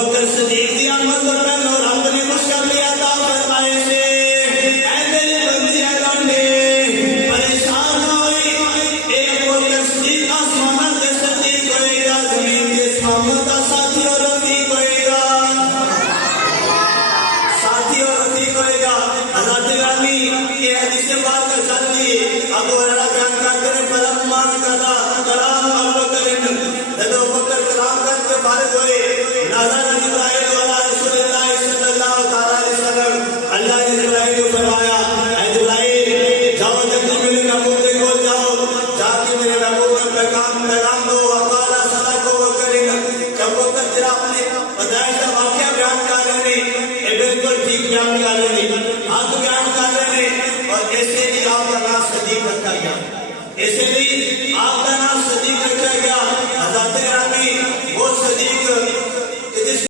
بکر صدیق دی آمد پر پہلو رب نے خوشخبری عطا فرمائے سے اے میرے بندے لانڈے پریشان ہوئی ایک بکر صدیق آسمان کے صدیق ہوئے گا زمین کے محمد کا ساتھی اور رفیق ہوئے گا ساتھی اور رفیق ہوئے گا حضرت گرامی یہ حدیث پاک کا چلتی ابو ہریرہ بیان کرتے ہیں فلما قضا کلام ابو بکر جدو بکر کلام کر کے فارغ ہوئے نظر جبرائیل علی رسول اللہ صلی اللہ علیہ وسلم اللہ نے جبرائیل کو فرمایا اے جبرائیل جاؤ جلدی میرے محبوب کے کھول جاؤ جا کے میرے محبوب کا پیغام دو وقال صدق بکر جب بکر جرا اپنے پیدائش کا واقعہ بیان کر رہے ہیں یہ بالکل ٹھیک بیان کر رہے ہیں حق بیان کر